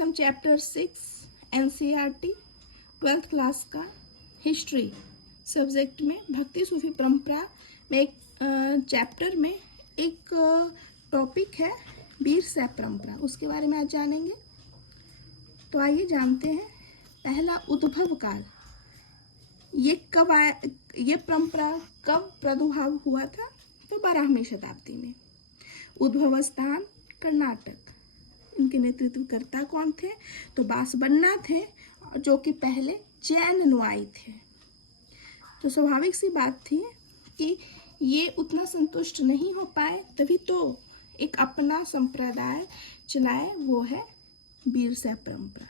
आज हम chapter 6 NCERT 12th class का हिस्ट्री सब्जेक्ट में भक्ति सूफी परंपरा में एक चैप्टर में एक टॉपिक है वीर शैव परंपरा, उसके बारे में आज जानेंगे। तो आइए जानते हैं। पहला, उद्भव काल। ये कब आया, ये परंपरा कब प्रादुर्भाव हुआ था? तो 12वीं शताब्दी में। उद्भव स्थान कर्नाटक। इनके नेतृत्वकर्ता कौन थे? तो बासबन्ना थे, जो कि पहले जैन अनुयायी थे। तो स्वाभाविक सी बात थी कि ये उतना संतुष्ट नहीं हो पाए, तभी तो एक अपना संप्रदाय चलाए, वो है वीर शैव परंपरा।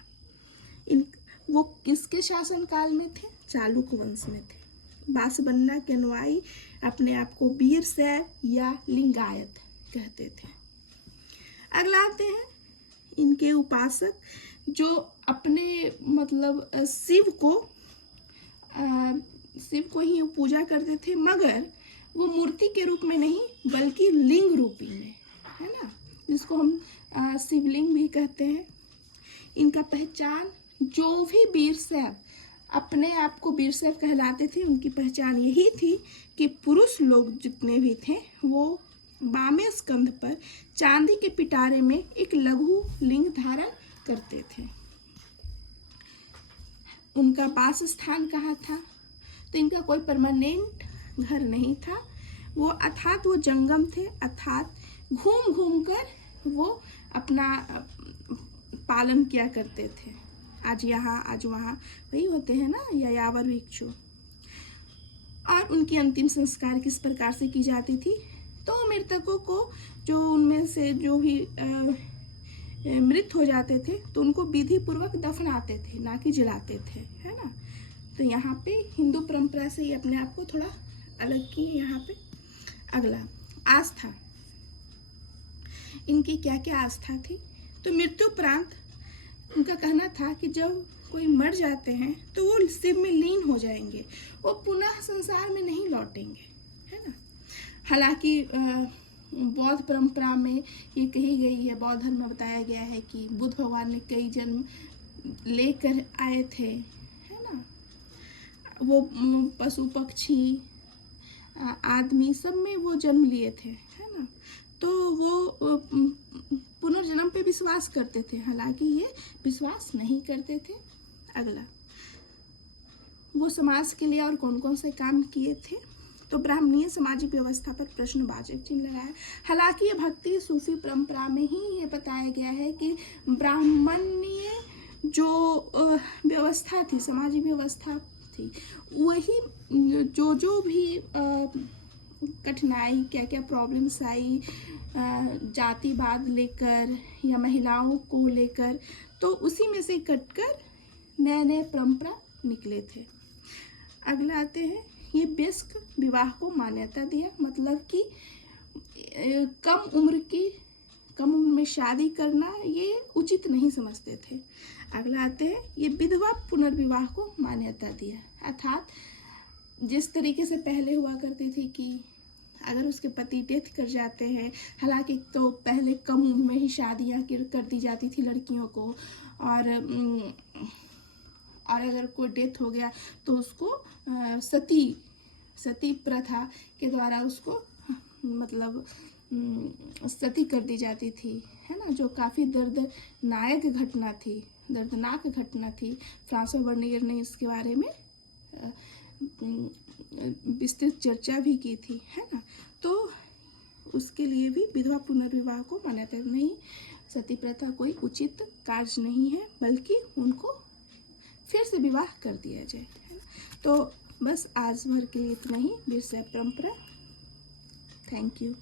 वो किसके शासनकाल में थे? चालुक्य वंश में थे। बासबन्ना के अनुयायी अपने आप को वीर शैव या लिंगायत कहते थे। अगला आते हैं इनके उपासक, जो अपने मतलब शिव को ही पूजा करते थे, मगर वो मूर्ति के रूप में नहीं बल्कि लिंग रूपी में, है ना, जिसको हम शिवलिंग भी कहते हैं। इनका पहचान, जो भी वीर शैव अपने आप को वीर शैव कहलाते थे, उनकी पहचान यही थी कि पुरुष लोग जितने भी थे वो बामे स्कंध पर चांदी के पिटारे में एक लघु लिंग धारण करते थे। उनका वास स्थान कहाँ था? तो इनका कोई परमानेंट घर नहीं था। वो जंगम थे, अर्थात घूम घूम कर वो अपना पालन किया करते थे। आज यहाँ आज वहाँ, वही होते हैं ना, यायावर भिक्षु। और उनकी अंतिम संस्कार किस प्रकार से की जाती थी? तो मृतकों को, जो उनमें से जो भी मृत हो जाते थे, तो उनको विधि पूर्वक दफनाते थे, ना कि जलाते थे, है ना। तो यहाँ पे हिंदू परंपरा से ही अपने आप को थोड़ा अलग किए यहाँ पे। अगला, आस्था। इनकी क्या क्या आस्था थी? तो मृत्यु उपरांत उनका कहना था कि जब कोई मर जाते हैं तो वो शिव में लीन हो जाएंगे, वो पुनः संसार में नहीं लौटेंगे, है ना। हालांकि बौद्ध परंपरा में ये कही गई है, बौद्ध धर्म में बताया गया है कि बुद्ध भगवान ने कई जन्म लेकर आए थे, है ना। वो पशु पक्षी आदमी सब में वो जन्म लिए थे, है ना। तो वो पुनर्जन्म पे विश्वास करते थे, हालांकि ये विश्वास नहीं करते थे। अगला, वो समाज के लिए और कौन कौन से काम किए थे? तो ब्राह्मणीय सामाजिक व्यवस्था पर प्रश्नवाचक चिन्ह लगाया। हालांकि ये भक्ति सूफी परंपरा में ही ये बताया गया है कि ब्राह्मणीय जो व्यवस्था थी, सामाजिक व्यवस्था थी, वही जो भी कठिनाई, क्या क्या प्रॉब्लम्स आई जातिवाद लेकर या महिलाओं को लेकर, तो उसी में से कटकर नए नए परंपरा निकले थे। अगला आते हैं, ये वयस्क विवाह को मान्यता दिया, मतलब कि कम उम्र में शादी करना ये उचित नहीं समझते थे। अगला आते हैं, ये विधवा पुनर्विवाह को मान्यता दिया, अर्थात जिस तरीके से पहले हुआ करती थी कि अगर उसके पति डेथ कर जाते हैं, हालांकि तो पहले कम उम्र में ही शादियां कर दी जाती थी लड़कियों को, और अगर कोई डेथ हो गया तो उसको सती प्रथा के द्वारा उसको मतलब सती कर दी जाती थी, है ना, जो काफ़ी दर्दनाक घटना थी। फ्रांसोis बर्नियर ने इसके बारे में विस्तृत चर्चा भी की थी, है ना। तो उसके लिए भी विधवा पुनर्विवाह को मान्यता नहीं, सती प्रथा कोई उचित कार्य नहीं है, बल्कि उनको फिर से विवाह कर दिया जाए, है ना। तो बस आज भर के लिए इतना ही वीर शैव परंपरा। Thank you.